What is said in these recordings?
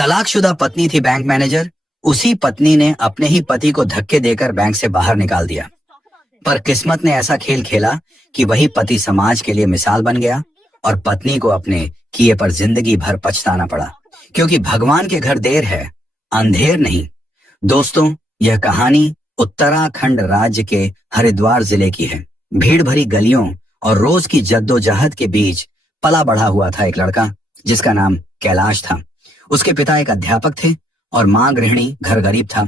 तलाकशुदा पत्नी थी बैंक मैनेजर। उसी पत्नी ने अपने ही पति को धक्के देकर बैंक से बाहर निकाल दिया। पर किस्मत ने ऐसा खेल खेला कि वही पति समाज के लिए मिसाल बन गया और पत्नी को अपने किए पर जिंदगी भर पछताना पड़ा, क्योंकि भगवान के घर देर है, अंधेर नहीं। दोस्तों, यह कहानी उत्तराखंड राज्य के हरिद्वार जिले की है। भीड़ भरी गलियों और रोज की जद्दोजहद के बीच पला बढ़ा हुआ था एक लड़का जिसका नाम कैलाश था। उसके पिता एक अध्यापक थे और मां गृहिणी, घर गरीब था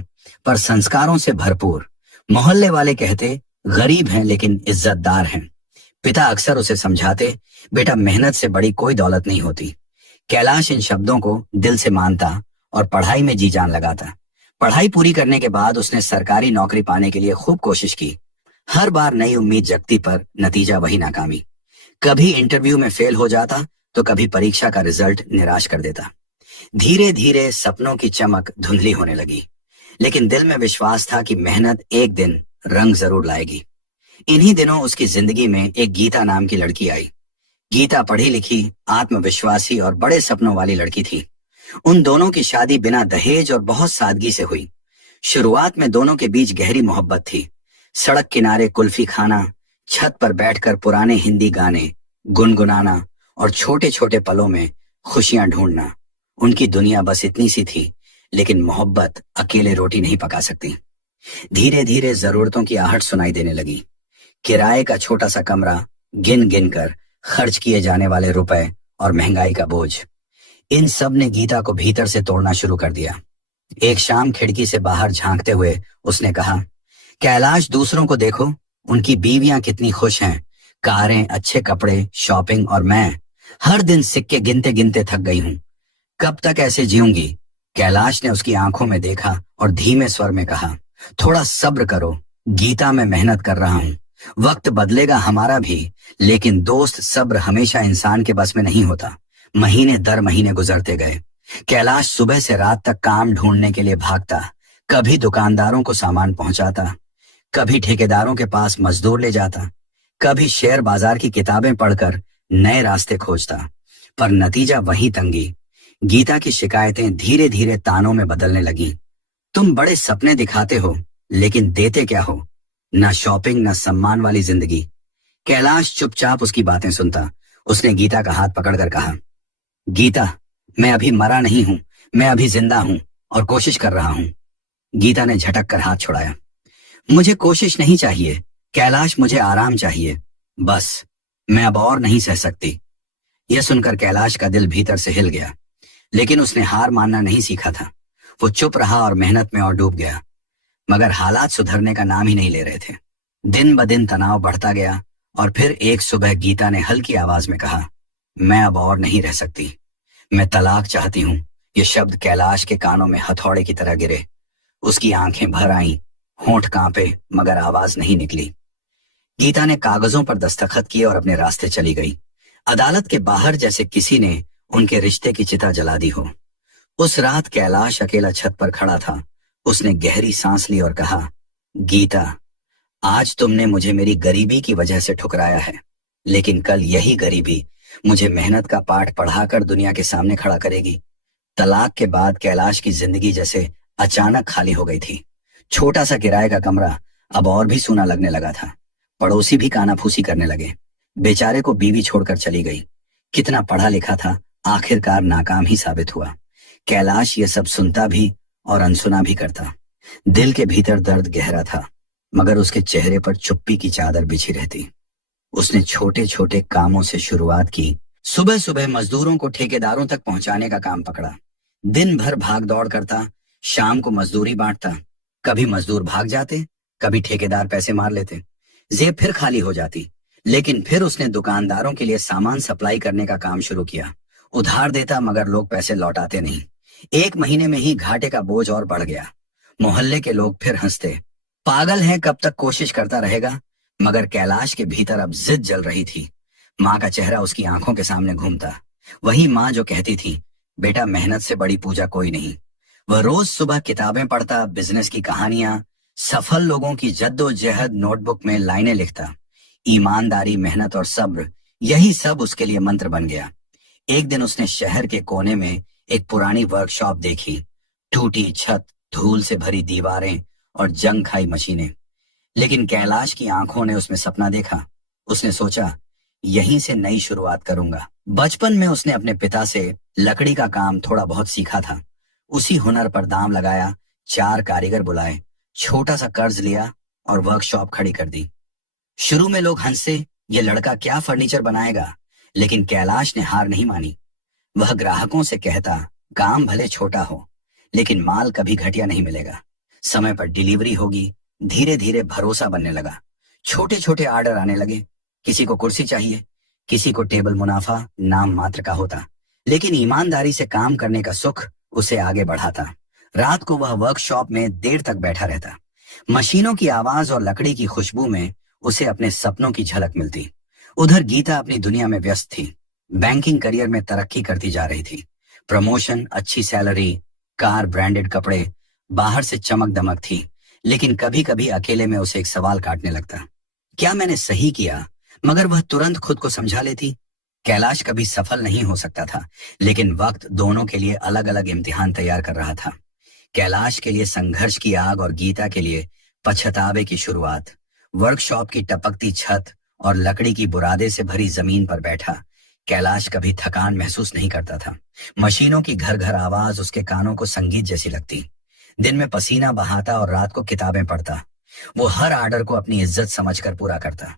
पर संस्कारों से भरपूर। मोहल्ले वाले कहते गरीब हैं लेकिन इज्जतदार हैं। पिता अक्सर उसे समझाते, बेटा मेहनत से बड़ी कोई दौलत नहीं होती। कैलाश इन शब्दों को दिल से मानता और पढ़ाई में जी जान लगाता। पढ़ाई पूरी करने के बाद उसने सरकारी नौकरी पाने के लिए खूब कोशिश की। हर बार नई उम्मीद जगती पर नतीजा वही नाकामी। कभी इंटरव्यू में फेल हो जाता तो कभी परीक्षा का रिजल्ट निराश कर देता। धीरे धीरे सपनों की चमक धुंधली होने लगी, लेकिन दिल में विश्वास था कि मेहनत एक दिन रंग जरूर लाएगी। इन्हीं दिनों उसकी जिंदगी में एक गीता नाम की लड़की आई। गीता पढ़ी लिखी, आत्मविश्वासी और बड़े सपनों वाली लड़की थी। उन दोनों की शादी बिना दहेज और बहुत सादगी से हुई। शुरुआत में दोनों के बीच गहरी मोहब्बत थी। सड़क किनारे कुल्फी खाना, छत पर बैठकर पुराने हिंदी गाने गुनगुनाना और छोटे छोटे पलों में खुशियां ढूंढना, उनकी दुनिया बस इतनी सी थी। लेकिन मोहब्बत अकेले रोटी नहीं पका सकती। धीरे धीरे जरूरतों की आहट सुनाई देने लगी। किराए का छोटा सा कमरा, गिन गिन कर खर्च किए जाने वाले रुपए और महंगाई का बोझ, इन सब ने गीता को भीतर से तोड़ना शुरू कर दिया। एक शाम खिड़की से बाहर झांकते हुए उसने कहा, कैलाश, दूसरों को देखो, उनकी बीवियां कितनी खुश हैं, कारें, अच्छे कपड़े, शॉपिंग, और मैं हर दिन सिक्के गिनते गिनते थक गई हूं। कब तक ऐसे जीऊंगी? कैलाश ने उसकी आंखों में देखा और धीमे स्वर में कहा, थोड़ा सब्र करो गीता, मैं मेहनत कर रहा हूं। वक्त बदलेगा हमारा भी, लेकिन दोस्त, सब्र हमेशा इंसान के बस में नहीं होता। महीने दर महीने गुजरते गए। कैलाश सुबह से रात तक काम ढूंढने के लिए भागता। कभी दुकानदारों को सामान पहुंचाता, कभी ठेकेदारों के पास मजदूर ले जाता, कभी शेयर बाजार की किताबें पढ़कर नए रास्ते खोजता, पर नतीजा वही तंगी। गीता की शिकायतें धीरे धीरे तानों में बदलने लगीं। तुम बड़े सपने दिखाते हो, लेकिन देते क्या हो? न शॉपिंग, न सम्मान वाली जिंदगी। कैलाश चुपचाप उसकी बातें सुनता। उसने गीता का हाथ पकड़कर कहा, गीता, मैं अभी मरा नहीं हूं, मैं अभी जिंदा हूं और कोशिश कर रहा हूं। गीता ने झटक कर हाथ छुड़ाया। मुझे कोशिश नहीं चाहिए कैलाश, मुझे आराम चाहिए, बस मैं अब और नहीं सह सकती। यह सुनकर कैलाश का दिल भीतर से हिल गया, लेकिन उसने हार मानना नहीं सीखा था। वो चुप रहा और मेहनत में और डूब गया। मगर हालात सुधरने का नाम ही नहीं ले रहे थे। दिन ब दिन तनाव बढ़ता गया और फिर एक सुबह गीता ने हल्की आवाज में कहा, मैं अब और नहीं रह सकती, मैं तलाक चाहती हूँ। ये शब्द कैलाश के कानों में हथौड़े की तरह गिरे। उसकी आंखें भर आईं, होंठ कांपे, मगर आवाज नहीं निकली। गीता ने कागजों पर दस्तखत किए और अपने रास्ते चली गई। अदालत के बाहर जैसे किसी ने उनके रिश्ते की चिता जला दी हो। उस रात कैलाश अकेला छत पर खड़ा था। उसने गहरी सांस ली और कहा, गीता, आज तुमने मुझे मेरी गरीबी की वजह से ठुकराया है, लेकिन कल यही गरीबी मुझे मेहनत का पाठ पढ़ाकर दुनिया के सामने खड़ा करेगी। तलाक के बाद कैलाश की जिंदगी जैसे अचानक खाली हो गई थी। छोटा सा किराए का कमरा अब और भी सूना लगने लगा था। पड़ोसी भी कानाफूसी करने लगे। बेचारे को बीवी छोड़कर चली गई। कितना पढ़ा लिखा था, आखिरकार नाकाम ही साबित हुआ। कैलाश ये सब सुनता भी और अनसुना भी करता। दिल के भीतर दर्द गहरा था, मगर उसके चेहरे पर चुप्पी की चादर बिछी रहती। उसने छोटे छोटे कामों से शुरुआत की। सुबह सुबह मजदूरों को ठेकेदारों तक पहुंचाने का काम पकड़ा। दिन भर भाग दौड़ करता, शाम को मजदूरी बांटता। कभी मजदूर भाग जाते, कभी ठेकेदार पैसे मार लेते। जेब फिर खाली हो जाती। लेकिन फिर उसने दुकानदारों के लिए सामान सप्लाई करने का काम शुरू किया। उधार देता, मगर लोग पैसे लौटाते नहीं। एक महीने में ही घाटे का बोझ और बढ़ गया। मोहल्ले के लोग फिर हंसते, पागल है, कब तक कोशिश करता रहेगा? मगर कैलाश के भीतर अब जिद जल रही थी। माँ का चेहरा उसकी आंखों के सामने घूमता। वही माँ जो कहती थी, बेटा मेहनत से बड़ी पूजा कोई नहीं। वह रोज सुबह किताबें पढ़ता, बिजनेस की कहानियां, सफल लोगों की जद्दोजहद नोटबुक में लाइनें लिखता। ईमानदारी, मेहनत और सब्र, यही सब उसके लिए मंत्र बन गया। एक दिन उसने शहर के कोने में एक पुरानी वर्कशॉप देखी, टूटी छत, धूल से भरी दीवारें और जंग खाई मशीनें। लेकिन कैलाश की आंखों ने उसमें सपना देखा। उसने सोचा, यहीं से नई शुरुआत करूंगा। बचपन में उसने अपने पिता से लकड़ी का काम थोड़ा बहुत सीखा था। उसी हुनर पर दांव लगाया, 4 कारीगर बुलाए, छोटा सा कर्ज लिया और वर्कशॉप खड़ी कर दी। शुरू में लोग हंसे, ये लड़का क्या फर्नीचर बनाएगा, लेकिन कैलाश ने हार नहीं मानी। वह ग्राहकों से कहता, काम भले छोटा हो लेकिन माल कभी घटिया नहीं मिलेगा, समय पर डिलीवरी होगी। धीरे धीरे भरोसा बनने लगा। छोटे छोटे ऑर्डर आने लगे। किसी को कुर्सी चाहिए, किसी को टेबल। मुनाफा नाम मात्र का होता, लेकिन ईमानदारी से काम करने का सुख उसे आगे बढ़ाता। रात को वह वर्कशॉप में देर तक बैठा रहता। मशीनों की आवाज और लकड़ी की खुशबू में उसे अपने सपनों की झलक मिलती। उधर गीता अपनी दुनिया में व्यस्त थी। बैंकिंग करियर में तरक्की करती जा रही थी। प्रमोशन, अच्छी सैलरी, कार, ब्रांडेड कपड़े, बाहर से चमक दमक थी। लेकिन कभी कभी अकेले में उसे एक सवाल काटने लगता, क्या मैंने सही किया? मगर वह तुरंत खुद को समझा लेती। कैलाश कभी सफल नहीं हो सकता था, लेकिन वक्त दोनों के लिए अलग अलग इम्तिहान तैयार कर रहा था। कैलाश के लिए संघर्ष की आग और गीता के लिए पछतावे की शुरुआत। वर्कशॉप की टपकती छत और लकड़ी की बुरादे से भरी जमीन पर बैठा कैलाश कभी थकान महसूस नहीं करता था। मशीनों की घर घर आवाज उसके कानों को संगीत जैसी लगती। दिन में पसीना बहाता और रात को किताबें पढ़ता। वो हर ऑर्डर को अपनी इज्जत समझकर पूरा करता।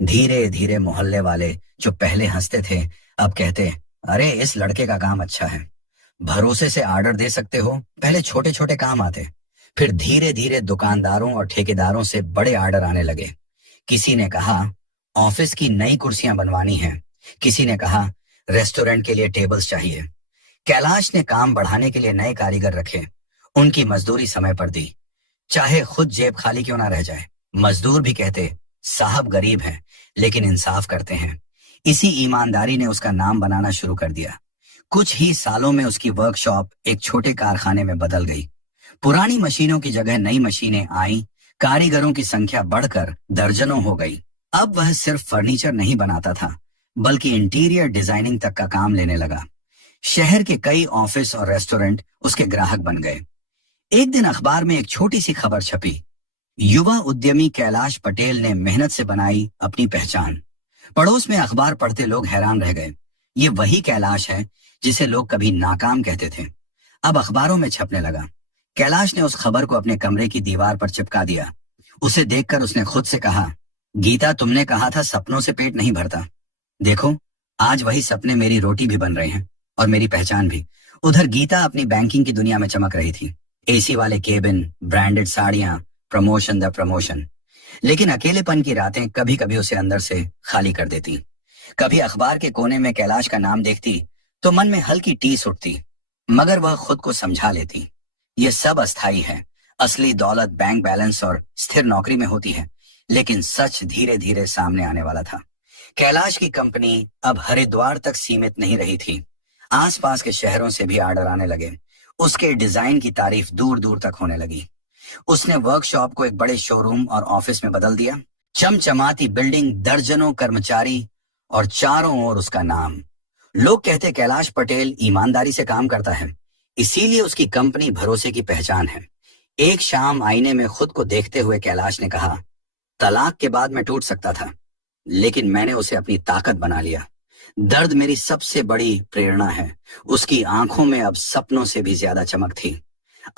धीरे धीरे मोहल्ले वाले जो पहले हंसते थे अब कहते, अरे इस लड़के का काम अच्छा है, भरोसे से ऑर्डर दे सकते हो। पहले छोटे छोटे काम आते, फिर धीरे धीरे दुकानदारों और ठेकेदारों से बड़े ऑर्डर आने लगे। किसी ने कहा ऑफिस की नई कुर्सियां बनवानी है, किसी ने कहा रेस्टोरेंट के लिए टेबल्स चाहिए। कैलाश ने काम बढ़ाने के लिए नए कारीगर रखे, उनकी मजदूरी समय पर दी, चाहे खुद जेब खाली क्यों ना रह जाए। मजदूर भी कहते, साहब गरीब हैं लेकिन इंसाफ करते हैं। इसी ईमानदारी ने उसका नाम बनाना शुरू कर दिया। कुछ ही सालों में उसकी वर्कशॉप एक छोटे कारखाने में बदल गई। पुरानी मशीनों की जगह नई मशीनें आई, कारीगरों की संख्या बढ़कर दर्जनों हो गई। अब वह सिर्फ फर्नीचर नहीं बनाता था, बल्कि इंटीरियर डिजाइनिंग तक का काम लेने लगा। शहर के कई ऑफिस और रेस्टोरेंट उसके ग्राहक बन गए। एक दिन अखबार में एक छोटी सी खबर छपी, युवा उद्यमी कैलाश पटेल ने मेहनत से बनाई अपनी पहचान। पड़ोस में अखबार पढ़ते लोग हैरान रह गए। ये वही कैलाश है जिसे लोग कभी नाकाम कहते थे, अब अखबारों में छपने लगा। कैलाश ने उस खबर को अपने कमरे की दीवार पर चिपका दिया। उसे देखकर उसने खुद से कहा, गीता तुमने कहा था सपनों से पेट नहीं भरता, देखो आज वही सपने मेरी रोटी भी बन रहे हैं और मेरी पहचान भी। उधर गीता अपनी बैंकिंग की दुनिया में चमक रही थी। एसी वाले केबिन, ब्रांडेड साड़ियां, प्रमोशन द प्रमोशन। लेकिन अकेलेपन की रातें कभी कभी उसे अंदर से खाली कर देती। कभी अखबार के कोने में कैलाश का नाम देखती तो मन में हल्की टीस उठती, मगर वह खुद को समझा लेती, ये सब अस्थाई है। असली दौलत बैंक बैलेंस और स्थिर नौकरी में होती है। लेकिन सच धीरे धीरे सामने आने वाला था। कैलाश की कंपनी अब हरिद्वार तक सीमित नहीं रही थी। आसपास के शहरों से भी ऑर्डर आने लगे। उसके डिजाइन की तारीफ दूर दूर तक होने लगी। उसने वर्कशॉप को एक बड़े शोरूम और ऑफिस में बदल दिया। चमचमाती बिल्डिंग, दर्जनों कर्मचारी और चारों ओर उसका नाम। लोग कहते कैलाश पटेल ईमानदारी से काम करता है, इसीलिए उसकी कंपनी भरोसे की पहचान है। एक शाम आईने में खुद को देखते हुए कैलाश ने कहा, तलाक के बाद मैं टूट सकता था, लेकिन मैंने उसे अपनी ताकत बना लिया। दर्द मेरी सबसे बड़ी प्रेरणा है। उसकी आंखों में अब सपनों से भी ज्यादा चमक थी,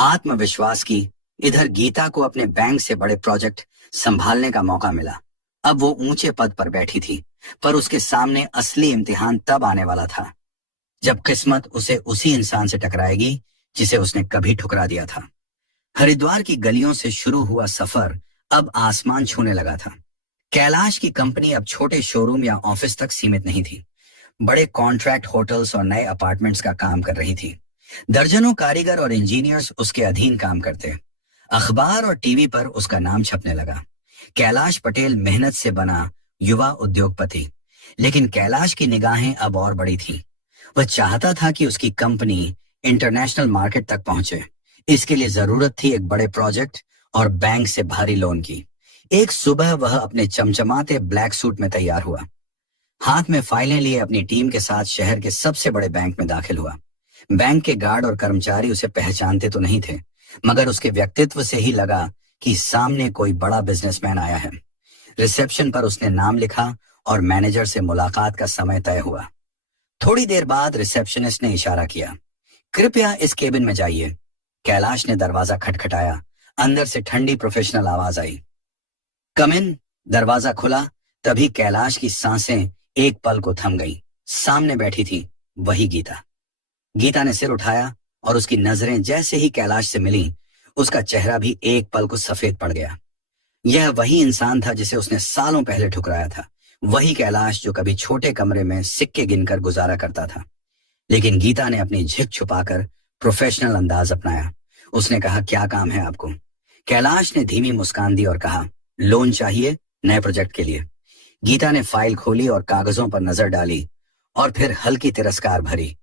आत्मविश्वास की। इधर गीता को अपने बैंक से बड़े प्रोजेक्ट संभालने का मौका मिला। अब वो ऊंचे पद पर बैठी थी, पर उसके सामने असली इम्तिहान तब आने वाला था जब किस्मत उसे उसी इंसान से टकराएगी जिसे उसने कभी ठुकरा दिया था। हरिद्वार की गलियों से शुरू हुआ सफर अब आसमान छूने लगा था। कैलाश की कंपनी अब छोटे शोरूम या ऑफिस तक सीमित नहीं थी, बड़े कॉन्ट्रैक्ट होटल्स और नए अपार्टमेंट्स का काम कर रही थी। दर्जनों कारीगर और इंजीनियर्स उसके अधीन काम करते। अखबार और टीवी पर उसका नाम छपने लगा, कैलाश पटेल मेहनत से बना युवा उद्योगपति। लेकिन कैलाश की निगाहें अब और बड़ी थीं। वह चाहता था कि उसकी कंपनी इंटरनेशनल मार्केट तक पहुंचे। इसके लिए जरूरत थी एक बड़े प्रोजेक्ट और बैंक से भारी लोन की। एक सुबह वह अपने चमचमाते ब्लैक सूट में तैयार हुआ, हाथ में फाइलें लिए अपनी टीम के साथ शहर के सबसे बड़े बैंक में दाखिल हुआ। बैंक के गार्ड और कर्मचारी उसे पहचानते तो नहीं थे, मगर उसके व्यक्तित्व से ही लगा कि सामने कोई बड़ा बिजनेसमैन आया है। रिसेप्शन पर उसने नाम लिखा और मैनेजर से मुलाकात का समय तय हुआ। थोड़ी देर बाद रिसेप्शनिस्ट ने इशारा किया, कृपया इस केबिन में जाइए। कैलाश ने दरवाजा खटखटाया। अंदर से ठंडी प्रोफेशनल आवाज आई, कम इन। दरवाजा खुला, तभी कैलाश की सांसें एक पल को थम गईं। सामने बैठी थी वही गीता। गीता ने सिर उठाया और उसकी नजरें जैसे ही कैलाश से मिलीं, उसका चेहरा भी एक पल को सफेद पड़ गया। यह वही इंसान था जिसे उसने सालों पहले ठुकराया था, वही कैलाश जो कभी छोटे कमरे में सिक्के गिनकर गुजारा करता था। लेकिन गीता ने अपनी झिक छुपाकर प्रोफेशनल अंदाज अपनाया। उसने कहा, क्या काम है आपको? कैलाश ने धीमी मुस्कान दी और कहा, लोन चाहिए नए प्रोजेक्ट के लिए। गीता ने फाइल खोली और कागजों पर नजर डाली और फिर हल्की तिरस्कार भरी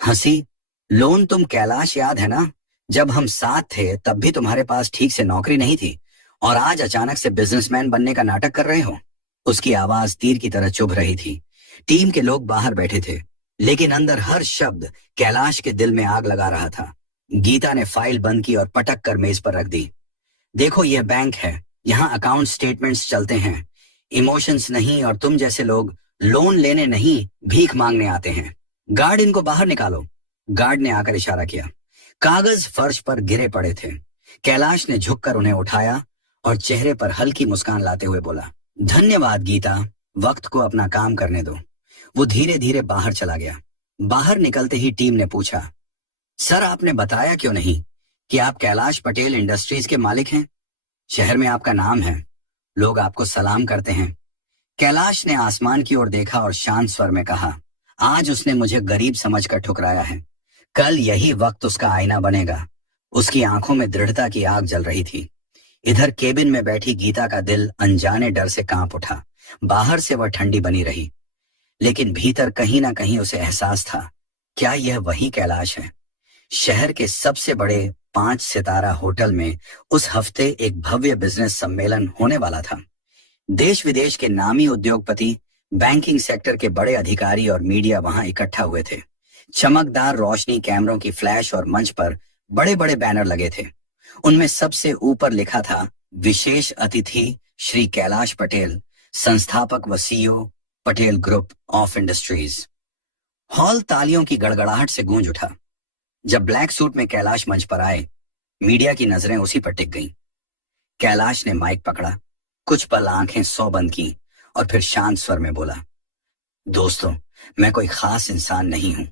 हंसी। लोन? तुम कैलाश याद है ना? जब हम साथ थे तब भी तुम्हारे पास ठीक से नौकरी नहीं थी और आज अचानक से बिजनेसमैन बनने का नाटक कर रहे हो। उसकी आवाज तीर की तरह चुभ रही थी। टीम के लोग बाहर बैठे थे, लेकिन अंदर हर शब्द कैलाश के दिल में आग लगा रहा था। गीता ने फाइल बंद की और पटक कर मेज पर रख दी। देखो, यह बैंक है, यहाँ अकाउंट स्टेटमेंट्स चलते हैं, इमोशंस नहीं। और तुम जैसे लोग लोन लेने नहीं, भीख मांगने आते हैं। गार्ड, इनको बाहर निकालो। गार्ड ने आकर इशारा किया। कागज फर्श पर गिरे पड़े थे। कैलाश ने झुककर उन्हें उठाया और चेहरे पर हल्की मुस्कान लाते हुए बोला, धन्यवाद गीता, वक्त को अपना काम करने दो। वो धीरे धीरे बाहर चला गया। बाहर निकलते ही टीम ने पूछा, सर आपने बताया क्यों नहीं कि आप कैलाश पटेल इंडस्ट्रीज के मालिक हैं? शहर में आपका नाम है, लोग आपको सलाम करते हैं। कैलाश ने आसमान की ओर देखा और शांत स्वर में कहा, आज उसने मुझे गरीब समझकर ठुकराया है, कल यही वक्त उसका आईना बनेगा। उसकी आंखों में दृढ़ता की आग जल रही थी। इधर केबिन में बैठी गीता का दिल अनजाने डर से कांप उठा। बाहर से वह ठंडी बनी रही, लेकिन भीतर कहीं ना कहीं उसे एहसास था, क्या यह वही कैलाश है? शहर के सबसे बड़े 5 सितारा होटल में उस हफ्ते एक भव्य बिजनेस सम्मेलन होने वाला था। देश विदेश के नामी उद्योगपति, बैंकिंग सेक्टर के बड़े अधिकारी और मीडिया वहां इकट्ठा हुए थे। चमकदार रोशनी, कैमरों की फ्लैश और मंच पर बड़े बड़े बैनर लगे थे। उनमें सबसे ऊपर लिखा था, विशेष अतिथि श्री कैलाश पटेल, संस्थापक व CEO, Patel group of industries. Hall तालियों की गड़गड़ाहट से गूंज उठा। जब ब्लैक सूट में कैलाश मंच पर आए, मीडिया की नजरें उसी पर टिक गईं। कैलाश ने माइक पकड़ा, कुछ पल आंखें सौ बंद की और फिर शांत स्वर में बोला, दोस्तों, मैं कोई खास इंसान नहीं हूं।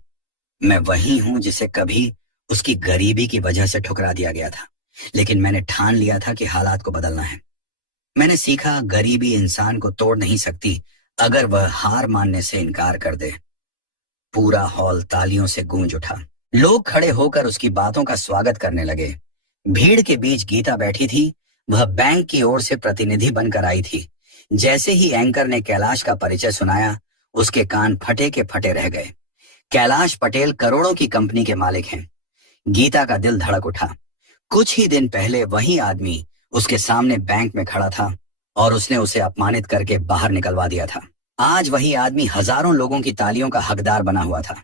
मैं वही हूं जिसे कभी उसकी गरीबी की वजह से ठुकरा दिया गया था, लेकिन मैंने ठान लिया था कि हालात को बदलना है। मैंने सीखा, गरीबी इंसान को तोड़ नहीं सकती अगर वह हार मानने से इनकार कर दे। पूरा हॉल तालियों से गूंज उठा। लोग खड़े होकर उसकी बातों का स्वागत करने लगे। भीड़ के बीच गीता बैठी थी। वह बैंक की ओर से प्रतिनिधि बनकर आई थी। जैसे ही एंकर ने कैलाश का परिचय सुनाया, उसके कान फटे के फटे रह गए। कैलाश पटेल करोड़ों की कंपनी के मालिक हैं। गीता का दिल धड़क उठा। कुछ ही दिन पहले वही आदमी उसके सामने बैंक में खड़ा था और उसने उसे अपमानित करके बाहर निकलवा दिया था। आज वही आदमी हजारों लोगों की तालियों का हकदार बना हुआ था।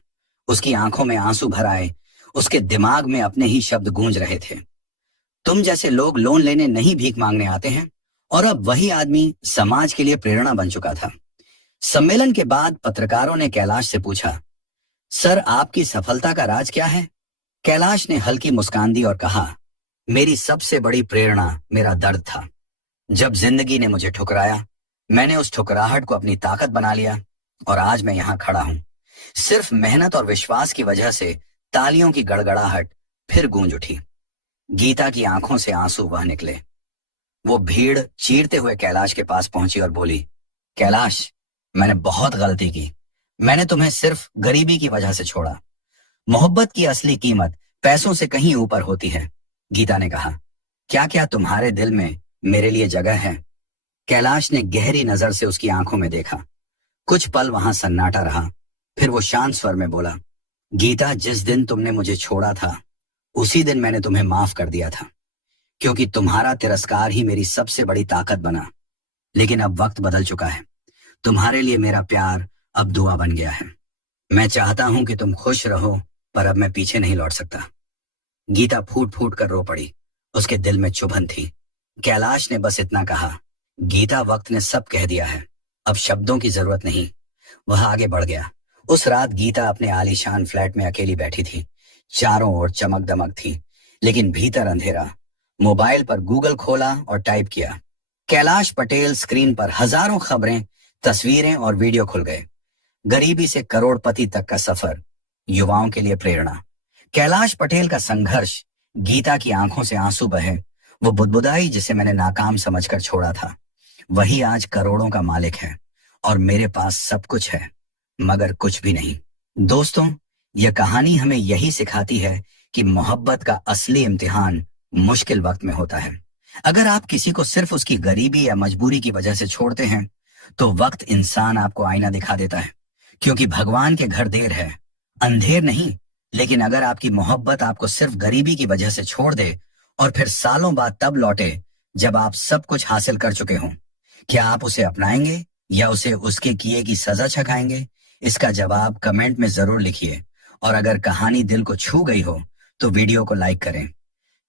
उसकी आंखों में आंसू भर आए, उसके दिमाग में अपने ही शब्द गूंज रहे थे, तुम जैसे लोग लोन लेने नहीं, भीख मांगने आते हैं। और अब वही आदमी समाज के लिए प्रेरणा बन चुका था। सम्मेलन के बाद पत्रकारों ने कैलाश से पूछा, सर आपकी सफलता का राज क्या है? कैलाश ने हल्की मुस्कान दी और कहा, मेरी सबसे बड़ी प्रेरणा मेरा दर्द था। जब जिंदगी ने मुझे ठुकराया, मैंने उस ठुकराहट को अपनी ताकत बना लिया और आज मैं यहाँ खड़ा हूं। सिर्फ मेहनत और विश्वास की वजह से तालियों की गड़गड़ाहट फिर गूंज उठी। गीता की आंखों से आंसू बह निकले। वो भीड़ चीरते हुए कैलाश के पास पहुंची और बोली, कैलाश, मैंने बहुत गलती की। मैंने तुम्हें सिर्फ गरीबी की वजह से छोड़ा। मोहब्बत की असली कीमत पैसों से कहीं ऊपर होती है। गीता ने कहा, क्या क्या तुम्हारे दिल में मेरे लिए जगह है? कैलाश ने गहरी नजर से उसकी आंखों में देखा। कुछ पल वहां सन्नाटा रहा, फिर वो शांत स्वर में बोला, गीता, जिस दिन तुमने मुझे छोड़ा था, उसी दिन मैंने तुम्हें माफ कर दिया था, क्योंकि तुम्हारा तिरस्कार ही मेरी सबसे बड़ी ताकत बना। लेकिन अब वक्त बदल चुका है। तुम्हारे लिए मेरा प्यार अब दुआ बन गया है। मैं चाहता हूं कि तुम खुश रहो, पर अब मैं पीछे नहीं लौट सकता। गीता फूट फूट कर रो पड़ी। उसके दिल में चुभन थी। कैलाश ने बस इतना कहा, गीता वक्त ने सब कह दिया है, अब शब्दों की जरूरत नहीं। वह आगे बढ़ गया। उस रात गीता अपने आलीशान फ्लैट में अकेली बैठी थी। चारों ओर चमक दमक थी, लेकिन भीतर अंधेरा। मोबाइल पर गूगल खोला और टाइप किया कैलाश पटेल। स्क्रीन पर हजारों खबरें, तस्वीरें और वीडियो खुल गए। गरीबी से करोड़पति तक का सफर, युवाओं के लिए प्रेरणा। कैलाश पटेल का संघर्ष। गीता की आंखों से आंसू बहे। वो बुदबुदाई जिसे मैंने नाकाम समझकर छोड़ा था, वही आज करोड़ों का मालिक है और मेरे पास सब कुछ है मगर कुछ भी नहीं। दोस्तों, यह कहानी हमें यही सिखाती है कि मोहब्बत का असली इम्तिहान मुश्किल वक्त में होता है। अगर आप किसी को सिर्फ उसकी गरीबी या मजबूरी की वजह से छोड़ते हैं तो वक्त इंसान आपको आईना दिखा देता है, क्योंकि भगवान के घर देर है, अंधेर नहीं। लेकिन अगर आपकी मोहब्बत आपको सिर्फ गरीबी की वजह से छोड़ दे और फिर सालों बाद तब लौटे जब आप सब कुछ हासिल कर चुके हों, क्या आप उसे अपनाएंगे या उसे उसके किए की सजा छकाएंगे? इसका जवाब कमेंट में जरूर लिखिए। और अगर कहानी दिल को छू गई हो तो वीडियो को लाइक करें,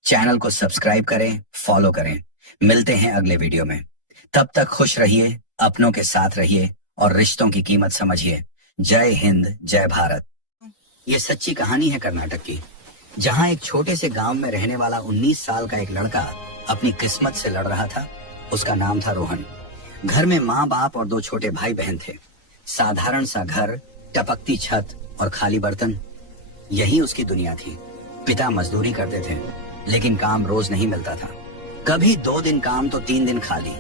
चैनल को सब्सक्राइब करें, फॉलो करें। मिलते हैं अगले वीडियो में। तब तक खुश रहिए, अपनों के साथ रहिए और रिश्तों की कीमत समझिए। जय हिंद, जय भारत। ये सच्ची कहानी है कर्नाटक की, जहां एक छोटे से गांव में रहने वाला 19 साल का एक लड़का अपनी किस्मत से लड़ रहा था। उसका नाम था रोहन। घर में माँ बाप और 2 छोटे भाई बहन थे। साधारण सा घर, टपकती छत और खाली बर्तन, यही उसकी दुनिया थी। पिता मजदूरी करते थे, लेकिन काम रोज नहीं मिलता था। कभी 2 दिन काम तो 3 दिन खाली।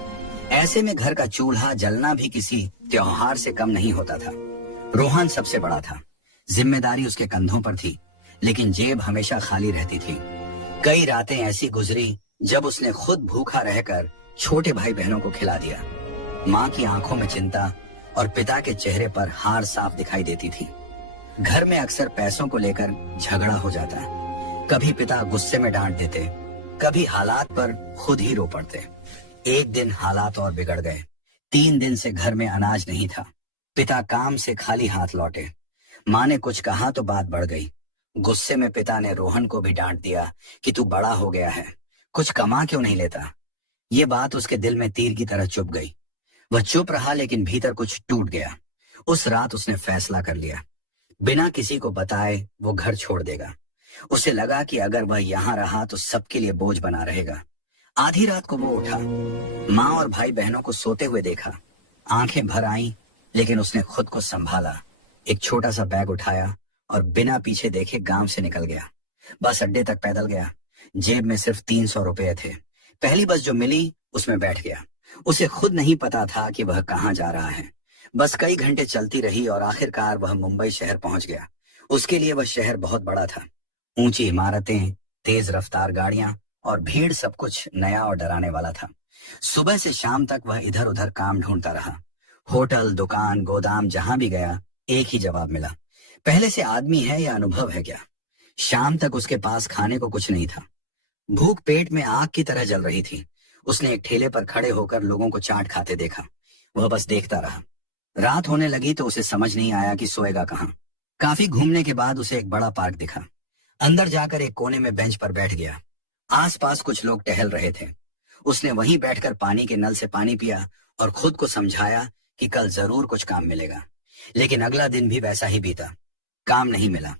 ऐसे में घर का चूल्हा जलना भी किसी त्योहार से कम नहीं होता था। रोहन सबसे बड़ा था। जिम्मेदारी उसके कंधों पर थी, लेकिन जेब हमेशा खाली रहती थी। कई रातें ऐसी गुजरी जब उसने खुद भूखा रहकर छोटे भाई बहनों को खिला दिया। माँ की आंखों में चिंता और पिता के चेहरे पर हार साफ दिखाई देती थी। घर में अक्सर पैसों को लेकर झगड़ा हो जाता है। कभी पिता गुस्से में डांट देते, कभी हालात पर खुद ही रो पड़ते। एक दिन हालात और बिगड़ गए। 3 दिन से घर में अनाज नहीं था। पिता काम से खाली हाथ लौटे। माँ ने कुछ कहा तो बात बढ़ गई। गुस्से में पिता ने रोहन को भी डांट दिया कि तू बड़ा हो गया है, कुछ कमा क्यों नहीं लेता। ये बात उसके दिल में तीर की तरह चुभ गई। वह चुप रहा, लेकिन भीतर कुछ टूट गया। उस रात उसने फैसला कर लिया, बिना किसी को बताए वो घर छोड़ देगा। उसे लगा कि अगर वह यहाँ रहा तो सबके लिए बोझ बना रहेगा। आधी रात को वो उठा, माँ और भाई बहनों को सोते हुए देखा। आंखें भर आईं, लेकिन उसने खुद को संभाला। एक छोटा सा बैग उठाया और बिना पीछे देखे गांव से निकल गया। बस अड्डे तक पैदल गया। जेब में सिर्फ 300 रुपए थे। पहली बस जो मिली उसमें बैठ गया। उसे खुद नहीं पता था कि वह कहाँ जा रहा है। बस कई घंटे चलती रही और आखिरकार वह मुंबई शहर पहुंच गया। उसके लिए वह शहर बहुत बड़ा था। ऊंची इमारतें, तेज रफ्तार गाड़ियां और भीड़, सब कुछ नया और डराने वाला था। सुबह से शाम तक वह इधर उधर काम ढूंढता रहा। होटल, दुकान, गोदाम, जहां भी गया एक ही जवाब मिला, पहले से आदमी है या अनुभव है क्या। शाम तक उसके पास खाने को कुछ नहीं था। भूख पेट में आग की तरह जल रही थी। उसने एक ठेले पर खड़े होकर लोगों को चाट खाते देखा। वह बस देखता रहा। रात होने लगी तो उसे समझ नहीं आया कि सोएगा कहाँ। काफी घूमने के बाद उसे एक बड़ा पार्क दिखा। अंदर जाकर एक कोने में बेंच पर बैठ गया। आसपास कुछ लोग टहल रहे थे। उसने वहीं बैठकर पानी के नल से पानी पिया और खुद को समझाया कि कल जरूर कुछ काम मिलेगा। लेकिन अगला दिन भी वैसा ही बीता। काम नहीं मिला।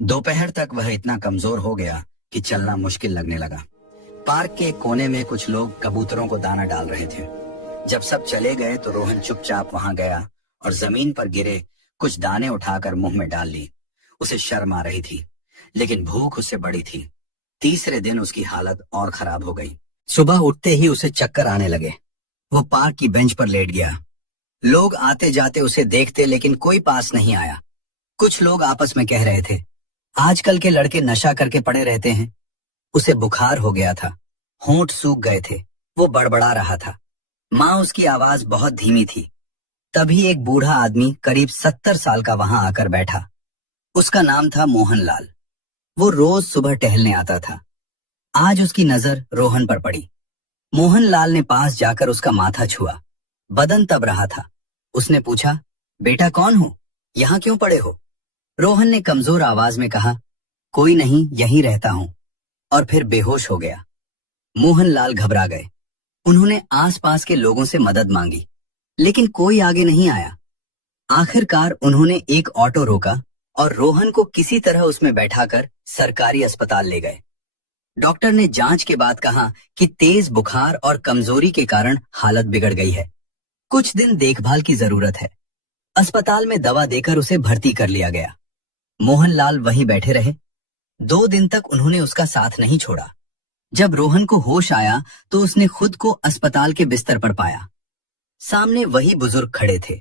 दोपहर तक वह इतना कमजोर हो गया कि चलना मुश्किल लगने लगा। पार्क के कोने में कुछ लोग कबूतरों को दाना डाल रहे थे। जब सब चले गए तो रोहन चुपचाप वहां गया और जमीन पर गिरे कुछ दाने उठाकर मुंह में डाल ली। उसे शर्म आ रही थी, लेकिन भूख उससे बड़ी थी। तीसरे दिन उसकी हालत और खराब हो गई। सुबह उठते ही उसे चक्कर आने लगे। वो पार्क की बेंच पर लेट गया। लोग आते जाते उसे देखते, लेकिन कोई पास नहीं आया। कुछ लोग आपस में कह रहे थे, आजकल के लड़के नशा करके पड़े रहते हैं। उसे बुखार हो गया था, होंठ सूख गए थे। वो बड़बड़ा रहा था। माँ उसकी आवाज बहुत धीमी थी। तभी एक बूढ़ा आदमी करीब 70 साल का वहां आकर बैठा। उसका नाम था मोहनलाल। वो रोज सुबह टहलने आता था। आज उसकी नजर रोहन पर पड़ी। मोहनलाल ने पास जाकर उसका माथा छुआ। बदन तब रहा था। उसने पूछा, बेटा कौन हो, यहाँ क्यों पड़े हो? रोहन ने कमजोर आवाज में कहा, कोई नहीं, यहीं रहता हूं, और फिर बेहोश हो गया। मोहनलाल घबरा गए। उन्होंने आसपास के लोगों से मदद मांगी, लेकिन कोई आगे नहीं आया। आखिरकार उन्होंने एक ऑटो रोका और रोहन को किसी तरह उसमें बैठाकर सरकारी अस्पताल ले गए। डॉक्टर ने जांच के बाद कहा कि तेज बुखार और कमजोरी के कारण हालत बिगड़ गई है। कुछ दिन देखभाल की जरूरत है। अस्पताल में दवा देकर उसे भर्ती कर लिया गया। मोहनलाल वहीं बैठे रहे। 2 दिन तक उन्होंने उसका साथ नहीं छोड़ा। जब रोहन को होश आया तो उसने खुद को अस्पताल के बिस्तर पर पाया। सामने वही बुजुर्ग खड़े थे।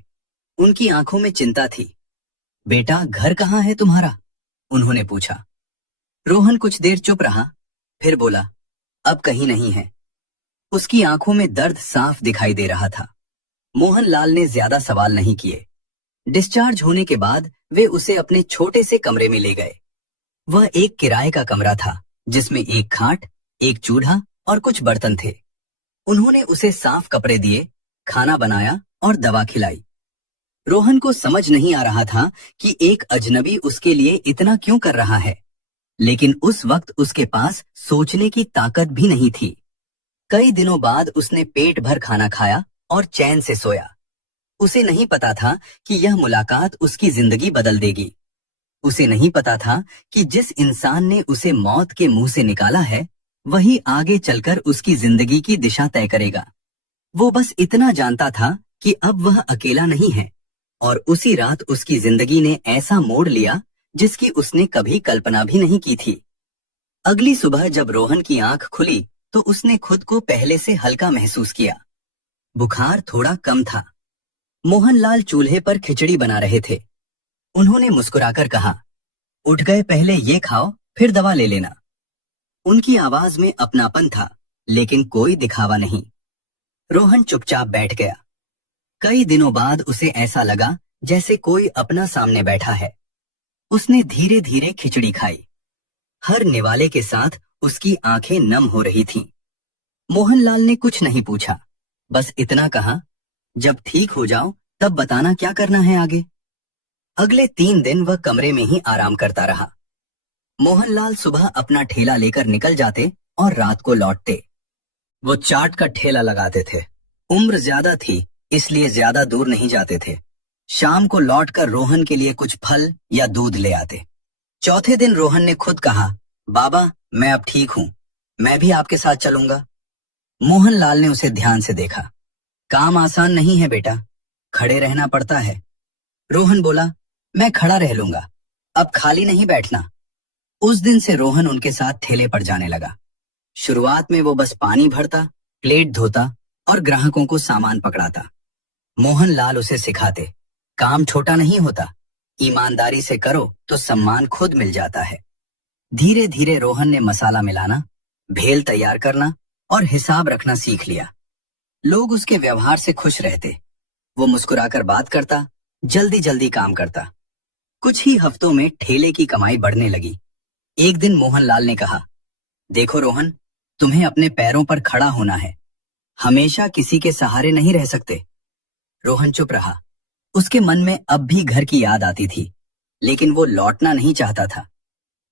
उनकी आंखों में चिंता थी। बेटा, घर कहाँ है तुम्हारा? उन्होंने पूछा। रोहन कुछ देर चुप रहा, फिर बोला, अब कहीं नहीं है। उसकी आंखों में दर्द साफ दिखाई दे रहा था। मोहनलाल ने ज्यादा सवाल नहीं किए। डिस्चार्ज होने के बाद वे उसे अपने छोटे से कमरे में ले गए। वह एक किराए का कमरा था, जिसमें एक खाट, एक चूल्हा और कुछ बर्तन थे। उन्होंने उसे साफ कपड़े दिए, खाना बनाया और दवा खिलाई। रोहन को समझ नहीं आ रहा था कि एक अजनबी उसके लिए इतना क्यों कर रहा है, लेकिन उस वक्त उसके पास सोचने की ताकत भी नहीं थी। कई दिनों बाद उसने पेट भर खाना खाया और चैन से सोया। उसे नहीं पता था कि यह मुलाकात उसकी जिंदगी बदल देगी। उसे नहीं पता था कि जिस इंसान ने उसे मौत के मुंह से निकाला है, वही आगे चलकर उसकी जिंदगी की दिशा तय करेगा। वो बस इतना जानता था कि अब वह अकेला नहीं है, और उसी रात उसकी जिंदगी ने ऐसा मोड़ लिया जिसकी उसने कभी कल्पना भी नहीं की थी। अगली सुबह जब रोहन की आंख खुली तो उसने खुद को पहले से हल्का महसूस किया। बुखार थोड़ा कम था। मोहनलाल चूल्हे पर खिचड़ी बना रहे थे। उन्होंने मुस्कुराकर कहा, उठ गए, पहले ये खाओ, फिर दवा ले लेना। उनकी आवाज में अपनापन था, लेकिन कोई दिखावा नहीं। रोहन चुपचाप बैठ गया। कई दिनों बाद उसे ऐसा लगा जैसे कोई अपना सामने बैठा है। उसने धीरे धीरे खिचड़ी खाई। हर निवाले के साथ उसकी आंखें नम हो रही थीं। मोहनलाल ने कुछ नहीं पूछा, बस इतना कहा, जब ठीक हो जाओ तब बताना क्या करना है आगे। अगले 3 दिन वह कमरे में ही आराम करता रहा। मोहनलाल सुबह अपना ठेला लेकर निकल जाते और रात को लौटते। वो चाट का ठेला लगाते थे। उम्र ज्यादा थी, इसलिए ज्यादा दूर नहीं जाते थे। शाम को लौटकर रोहन के लिए कुछ फल या दूध ले आते। चौथे दिन रोहन ने खुद कहा, बाबा, मैं अब ठीक हूँ, मैं भी आपके साथ चलूंगा। मोहनलाल ने उसे ध्यान से देखा। काम आसान नहीं है बेटा, खड़े रहना पड़ता है। रोहन बोला, मैं खड़ा रह लूंगा, अब खाली नहीं बैठना। उस दिन से रोहन उनके साथ ठेले पर जाने लगा। शुरुआत में वो बस पानी भरता, प्लेट धोता और ग्राहकों को सामान पकड़ाता। मोहनलाल उसे सिखाते, काम छोटा नहीं होता, ईमानदारी से करो तो सम्मान खुद मिल जाता है। धीरे धीरे रोहन ने मसाला मिलाना, भेल तैयार करना और हिसाब रखना सीख लिया। लोग उसके व्यवहार से खुश रहते। वो मुस्कुराकर बात करता, जल्दी जल्दी काम करता। कुछ ही हफ्तों में ठेले की कमाई बढ़ने लगी। एक दिन मोहनलाल ने कहा, देखो रोहन, तुम्हें अपने पैरों पर खड़ा होना है, हमेशा किसी के सहारे नहीं रह सकते। रोहन चुप रहा। उसके मन में अब भी घर की याद आती थी, लेकिन वो लौटना नहीं चाहता था।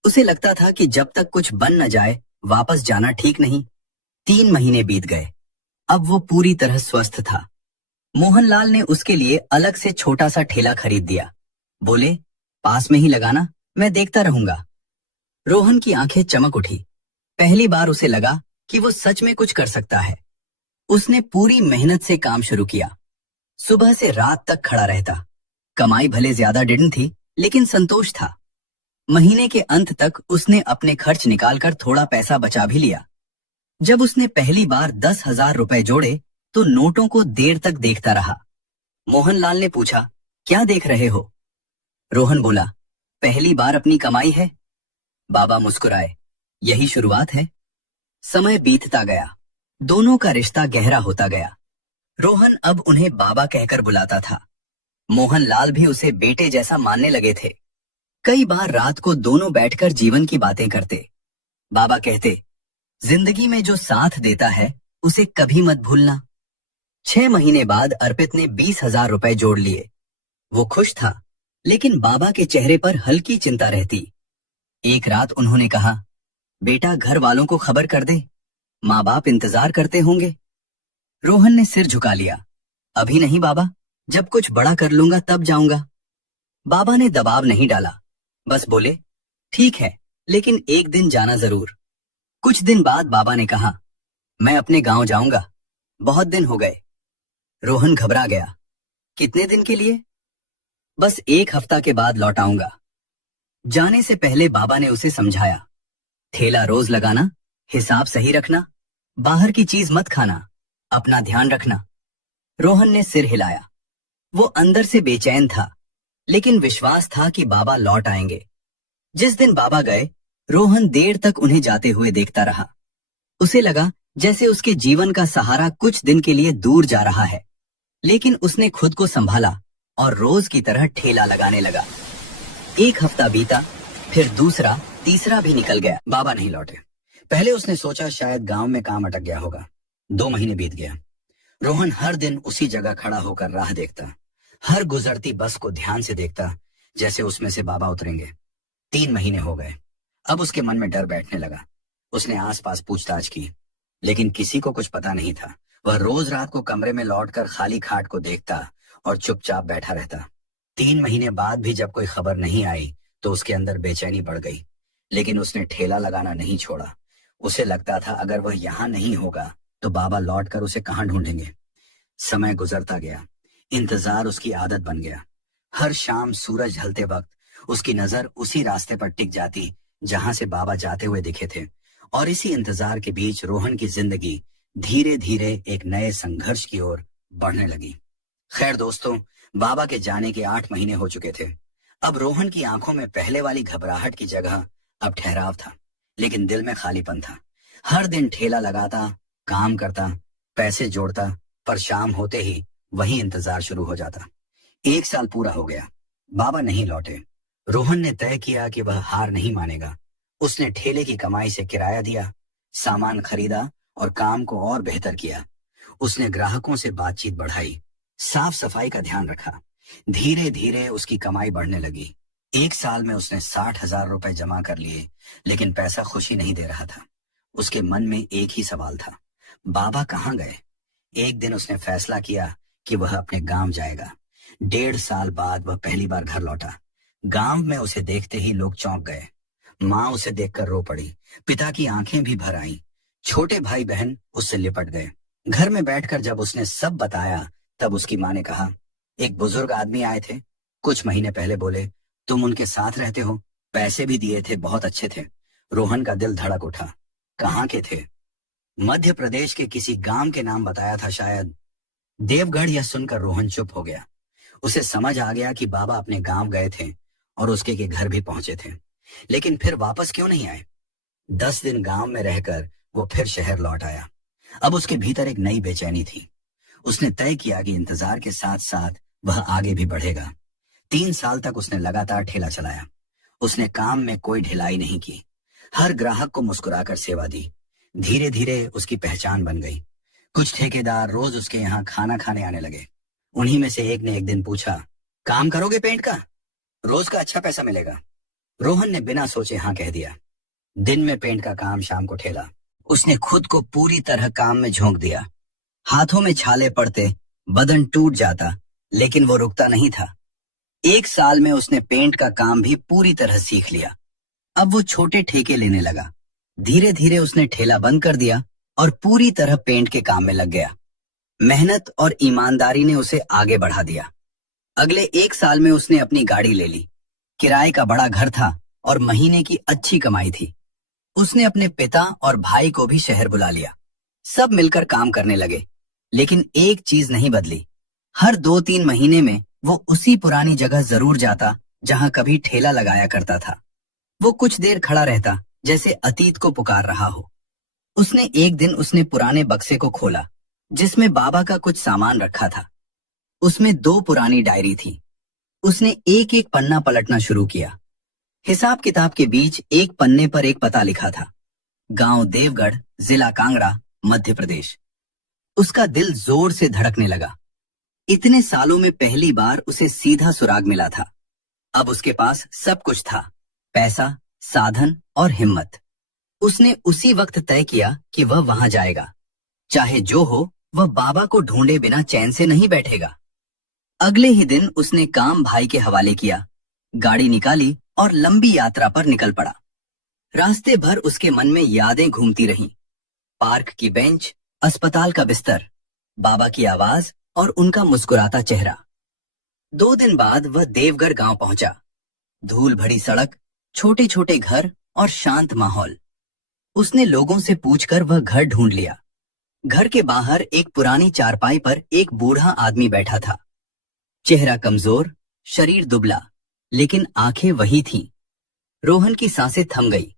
उसे लगता था कि जब तक कुछ बन न जाए वापस जाना ठीक नहीं। 3 महीने बीत गए। अब वो पूरी तरह स्वस्थ था। मोहनलाल ने उसके लिए अलग से छोटा सा ठेला खरीद दिया। बोले, पास में ही लगाना, मैं देखता रहूंगा। रोहन की आंखें चमक उठी। पहली बार उसे लगा कि वो सच में कुछ कर सकता है। उसने पूरी मेहनत से काम शुरू किया। सुबह से रात तक खड़ा रहता। कमाई भले ज्यादा डिडन थी, लेकिन संतोष था। महीने के अंत तक उसने अपने खर्च निकालकर थोड़ा पैसा बचा भी लिया। जब उसने पहली बार 10,000 रुपए जोड़े तो नोटों को देर तक देखता रहा। मोहनलाल ने पूछा, क्या देख रहे हो? रोहन बोला, पहली बार अपनी कमाई है। बाबा मुस्कुराए, यही शुरुआत है। समय बीतता गया। दोनों का रिश्ता गहरा होता गया। रोहन अब उन्हें बाबा कहकर बुलाता था। मोहनलाल भी उसे बेटे जैसा मानने लगे थे। कई बार रात को दोनों बैठकर जीवन की बातें करते। बाबा कहते, जिंदगी में जो साथ देता है उसे कभी मत भूलना। 6 महीने बाद अर्पित ने 20,000 रुपए जोड़ लिए। वो खुश था, लेकिन बाबा के चेहरे पर हल्की चिंता रहती। एक रात उन्होंने कहा, बेटा घर वालों को खबर कर दे, माँ बाप इंतजार करते होंगे। रोहन ने सिर झुका लिया। अभी नहीं बाबा, जब कुछ बड़ा कर लूंगा तब जाऊंगा। बाबा ने दबाव नहीं डाला, बस बोले, ठीक है, लेकिन एक दिन जाना जरूर। कुछ दिन बाद बाबा ने कहा, मैं अपने गांव जाऊंगा, बहुत दिन हो गए। रोहन घबरा गया। कितने दिन के लिए? बस 1 हफ्ता के बाद लौट आऊंगा। जाने से पहले बाबा ने उसे समझाया, ठेला रोज लगाना, हिसाब सही रखना, बाहर की चीज मत खाना, अपना ध्यान रखना। रोहन ने सिर हिलाया। वो अंदर से बेचैन था, लेकिन विश्वास था कि बाबा लौट आएंगे। जिस दिन बाबा गए, रोहन देर तक उन्हें जाते हुए देखता रहा। उसे लगा जैसे उसके जीवन का सहारा कुछ दिन के लिए दूर जा रहा है, लेकिन उसने खुद को संभाला और रोज की तरह ठेला लगाने लगा। 1 हफ्ता बीता, फिर दूसरा, तीसरा भी निकल गया। बाबा नहीं लौटे। पहले उसने सोचा शायद गांव में काम अटक गया होगा। 2 महीने बीत गया। रोहन हर दिन उसी जगह खड़ा होकर राह देखता, हर गुजरती बस को ध्यान से देखता, जैसे उसमें से बाबा उतरेंगे। 3 महीने हो गए। अब उसके मन में डर बैठने लगा। उसने आसपास पूछताछ की, लेकिन किसी को कुछ पता नहीं था। वह रोज रात को कमरे में लौटकर खाली खाट को देखता और चुपचाप बैठा रहता। 3 महीने बाद भी जब कोई खबर नहीं आई तो उसके अंदर बेचैनी बढ़ गई, लेकिन उसने ठेला लगाना नहीं छोड़ा। उसे लगता था अगर वह यहाँ नहीं होगा तो बाबा लौटकर उसे कहाँ ढूंढेंगे। समय गुजरता गया। इंतजार उसकी आदत बन गया। हर शाम सूरज ढलते वक्त उसकी नजर उसी रास्ते पर टिक जाती जहां से बाबा जाते हुए दिखे थे, और इसी इंतजार के बीच रोहन की जिंदगी धीरे धीरे एक नए संघर्ष की ओर बढ़ने लगी। खैर दोस्तों, बाबा के जाने के 8 महीने हो चुके थे। अब रोहन की आंखों में पहले वाली घबराहट की जगह अब ठहराव था, लेकिन दिल में खालीपन था। हर दिन ठेला लगाता, काम करता, पैसे जोड़ता, पर शाम होते ही वही इंतजार शुरू हो जाता। 1 साल पूरा हो गया। बाबा नहीं लौटे। रोहन ने तय किया कि वह हार नहीं मानेगा। उसने ठेले की कमाई से किराया दिया, सामान खरीदा और काम को और बेहतर किया। उसने ग्राहकों से बातचीत बढ़ाई, साफ सफाई का ध्यान रखा। धीरे धीरे उसकी कमाई बढ़ने लगी। 1 साल में उसने 60,000 रुपए जमा कर लिए, लेकिन पैसा खुशी नहीं दे रहा था। उसके मन में एक ही सवाल था, बाबा कहाँ गए? एक दिन उसने फैसला किया कि वह अपने गांव जाएगा। 1.5 साल बाद वह पहली बार घर लौटा। गांव में उसे देखते ही लोग चौंक गए। माँ उसे देखकर रो पड़ी, पिता की आंखें भी भर आईं। छोटे भाई बहन उससे लिपट गए। घर में बैठकर जब उसने सब बताया, तब उसकी माँ ने कहा, एक बुजुर्ग आदमी आए थे, कुछ महीने पहले बोले तुम उनके साथ रहते हो, पैसे भी दिए थे, बहुत अच्छे थे। रोहन का दिल धड़क उठा। कहाँ के थे? मध्य प्रदेश के किसी गांव के नाम बताया था शायद। देवगढ़। यह सुनकर रोहन चुप हो गया। उसे समझ आ गया कि बाबा अपने गांव गए थे और उसके के घर भी पहुंचे थे, लेकिन फिर वापस क्यों नहीं आए? 10 दिन गांव में रहकर वो फिर शहर लौट आया। अब उसके भीतर एक नई बेचैनी थी। उसने तय किया कि इंतजार के साथ साथ वह आगे भी बढ़ेगा। 3 साल तक उसने लगातार ठेला चलाया। उसने काम में कोई ढिलाई नहीं की, हर ग्राहक को मुस्कुराकर सेवा दी। धीरे धीरे उसकी पहचान बन गई। कुछ ठेकेदार रोज उसके यहाँ खाना खाने आने लगे। उन्हीं में से एक ने एक दिन पूछा, काम करोगे पेंट का? रोज का अच्छा पैसा मिलेगा। रोहन ने बिना सोचे हाँ कह दिया। दिन में पेंट का काम, शाम को ठेला। उसने खुद को पूरी तरह काम में झोंक दिया। हाथों में छाले पड़ते, बदन टूट जाता, लेकिन वो रुकता नहीं था। 1 साल में उसने पेंट का काम भी पूरी तरह सीख लिया। अब वो छोटे ठेके लेने लगा। धीरे धीरे उसने ठेला बंद कर दिया और पूरी तरह पेंट के काम में लग गया। मेहनत और ईमानदारी ने उसे आगे बढ़ा दिया। अगले 1 साल में उसने अपनी गाड़ी ले ली। किराए का बड़ा घर था और महीने की अच्छी कमाई थी। उसने अपने पिता और भाई को भी शहर बुला लिया। सब मिलकर काम करने लगे, लेकिन एक चीज नहीं बदली। हर 2-3 महीने में वो उसी पुरानी जगह जरूर जाता जहां कभी ठेला लगाया करता था। वो कुछ देर खड़ा रहता, जैसे अतीत को पुकार रहा हो। एक दिन उसने पुराने बक्से को खोला, जिसमें बाबा का कुछ सामान रखा था। उसमें 2 पुरानी डायरी थी। उसने एक एक पन्ना पलटना शुरू किया। हिसाब किताब के बीच एक पन्ने पर एक पता लिखा था, गांव देवगढ़, जिला कांगड़ा, मध्य प्रदेश। उसका दिल जोर से धड़कने लगा। इतने सालों में पहली बार उसे सीधा सुराग मिला था। अब उसके पास सब कुछ था, पैसा, साधन और हिम्मत। उसने उसी वक्त तय किया कि वह वहां जाएगा। चाहे जो हो, वह बाबा को ढूंढे बिना चैन से नहीं बैठेगा। अगले ही दिन उसने काम भाई के हवाले किया, गाड़ी निकाली और लंबी यात्रा पर निकल पड़ा। रास्ते भर उसके मन में यादें घूमती रहीं। पार्क की बेंच, अस्पताल का बिस्तर, बाबा की आवाज और उनका मुस्कुराता चेहरा। 2 दिन बाद वह देवघर गांव पहुंचा। धूल भरी सड़क, छोटे छोटे घर और शांत माहौल। उसने लोगों से पूछकर वह घर ढूंढ लिया। घर के बाहर एक पुरानी चारपाई पर एक बूढ़ा आदमी बैठा था। चेहरा कमजोर, शरीर दुबला, लेकिन आंखें वही थीं। रोहन की सांसें थम गई।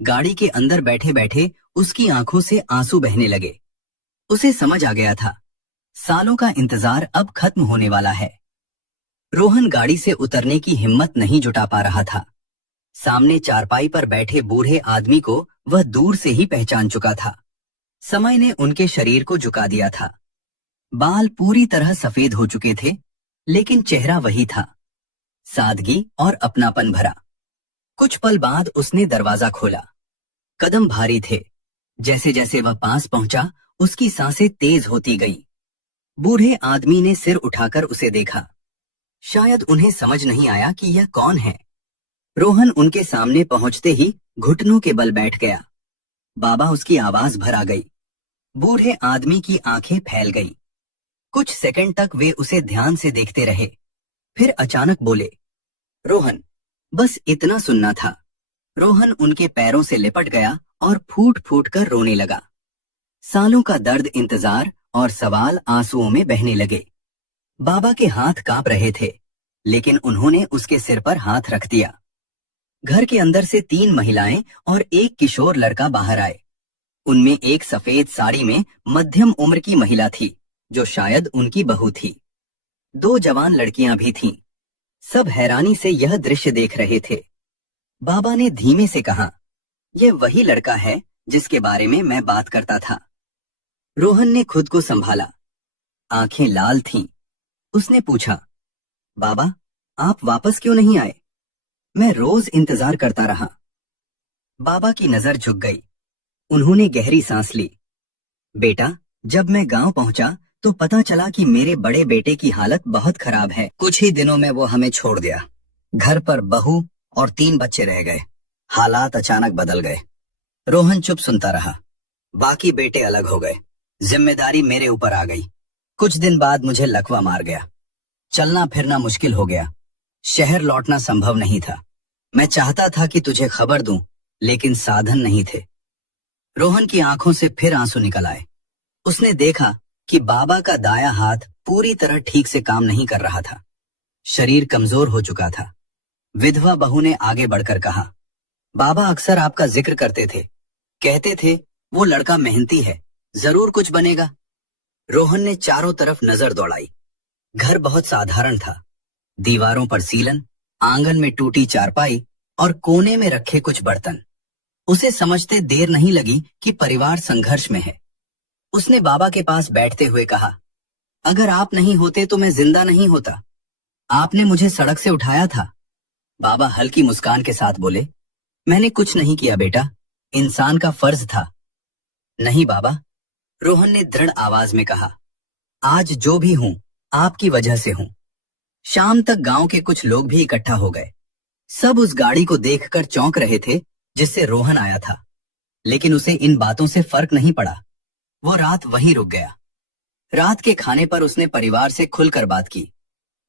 गाड़ी के अंदर बैठे बैठे उसकी आंखों से आंसू बहने लगे। उसे समझ आ गया था, सालों का इंतजार अब खत्म होने वाला है। रोहन गाड़ी से उतरने की हिम्मत नहीं जुटा पा रहा था। सामने चारपाई पर बैठे बूढ़े आदमी को वह दूर से ही पहचान चुका था। समय ने उनके शरीर को झुका दिया था। बाल पूरी तरह सफेद हो चुके थे, लेकिन चेहरा वही था, सादगी और अपनापन भरा। कुछ पल बाद उसने दरवाजा खोला। कदम भारी थे। जैसे जैसे वह पास पहुंचा, उसकी सांसें तेज होती गईं। बूढ़े आदमी ने सिर उठाकर उसे देखा। शायद उन्हें समझ नहीं आया कि यह कौन है। रोहन उनके सामने पहुंचते ही घुटनों के बल बैठ गया। बाबा, उसकी आवाज भर आ गई। बूढ़े आदमी की आंखें फैल गईं। कुछ सेकंड तक वे उसे ध्यान से देखते रहे। फिर अचानक बोले, रोहन, बस इतना सुनना था। रोहन उनके पैरों से लिपट गया और फूट फूट कर रोने लगा। सालों का दर्द, इंतजार और सवाल आंसुओं में बहने लगे। बाबा के हाथ कांप रहे थे, लेकिन उन्होंने उसके सिर पर हाथ रख दिया। घर के अंदर से 3 महिलाएं और एक किशोर लड़का बाहर आए। उनमें एक सफेद साड़ी में मध्यम उम्र की महिला थी, जो शायद उनकी बहू थी। 2 जवान लड़कियां भी थीं। सब हैरानी से यह दृश्य देख रहे थे। बाबा ने धीमे से कहा, यह वही लड़का है जिसके बारे में मैं बात करता था। रोहन ने खुद को संभाला। आंखें लाल थीं। उसने पूछा, बाबा, आप वापस क्यों नहीं आए? मैं रोज इंतजार करता रहा। बाबा की नजर झुक गई। उन्होंने गहरी सांस ली। बेटा, जब मैं गांव पहुंचा तो पता चला कि मेरे बड़े बेटे की हालत बहुत खराब है। कुछ ही दिनों में वो हमें छोड़ दिया। घर पर बहू और 3 बच्चे रह गए। हालात अचानक बदल गए। रोहन चुप सुनता रहा। बाकी बेटे अलग हो गए। जिम्मेदारी मेरे ऊपर आ गई। कुछ दिन बाद मुझे लकवा मार गया। चलना फिरना मुश्किल हो गया। शहर लौटना संभव नहीं था। मैं चाहता था कि तुझे खबर दूं, लेकिन साधन नहीं थे। रोहन की आंखों से फिर आंसू निकल आए। उसने देखा कि बाबा का दायां हाथ पूरी तरह ठीक से काम नहीं कर रहा था। शरीर कमजोर हो चुका था। विधवा बहू ने आगे बढ़कर कहा, बाबा अक्सर आपका जिक्र करते थे। कहते थे, वो लड़का मेहनती है, जरूर कुछ बनेगा। रोहन ने चारों तरफ नजर दौड़ाई। घर बहुत साधारण था। दीवारों पर सीलन, आंगन में टूटी चारपाई और कोने में रखे कुछ बर्तन। उसे समझते देर नहीं लगी कि परिवार संघर्ष में है। उसने बाबा के पास बैठते हुए कहा, अगर आप नहीं होते तो मैं जिंदा नहीं होता। आपने मुझे सड़क से उठाया था। बाबा हल्की मुस्कान के साथ बोले, मैंने कुछ नहीं किया बेटा, इंसान का फर्ज था। नहीं बाबा, रोहन ने दृढ़ आवाज में कहा, आज जो भी हूं आपकी वजह से हूं। शाम तक गांव के कुछ लोग भी इकट्ठा हो गए। सब उस गाड़ी को देखकर चौंक रहे थे जिससे रोहन आया था, लेकिन उसे इन बातों से फर्क नहीं पड़ा। वो रात वहीं रुक गया। रात के खाने पर उसने परिवार से खुलकर बात की।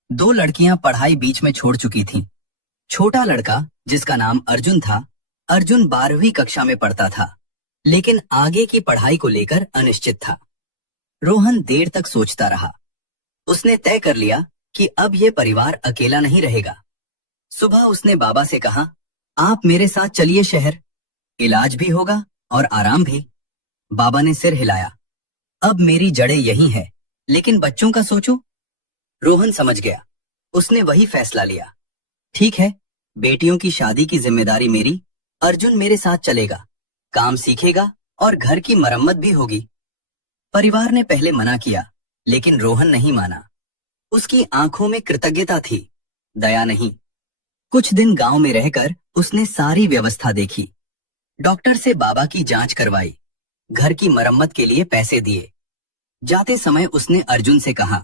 2 लड़कियां पढ़ाई बीच में छोड़ चुकी थीं। छोटा लड़का, जिसका नाम अर्जुन था, अर्जुन 12वीं कक्षा में पढ़ता था, लेकिन आगे की पढ़ाई को लेकर अनिश्चित था। रोहन देर तक सोचता रहा। उसने तय कर लिया कि अब यह परिवार अकेला नहीं रहेगा। सुबह उसने बाबा से कहा, आप मेरे साथ चलिए शहर, इलाज भी होगा और आराम भी। बाबा ने सिर हिलाया। अब मेरी जड़ें यही हैं, लेकिन बच्चों का सोचो। रोहन समझ गया। उसने वही फैसला लिया। ठीक है, बेटियों की शादी की जिम्मेदारी मेरी। अर्जुन मेरे साथ चलेगा, काम सीखेगा और घर की मरम्मत भी होगी। परिवार ने पहले मना किया, लेकिन रोहन नहीं माना। उसकी आंखों में कृतज्ञता थी, दया नहीं। कुछ दिन गांव में रहकर उसने सारी व्यवस्था देखी। डॉक्टर से बाबा की जांच करवाई, घर की मरम्मत के लिए पैसे दिए। जाते समय उसने अर्जुन से कहा,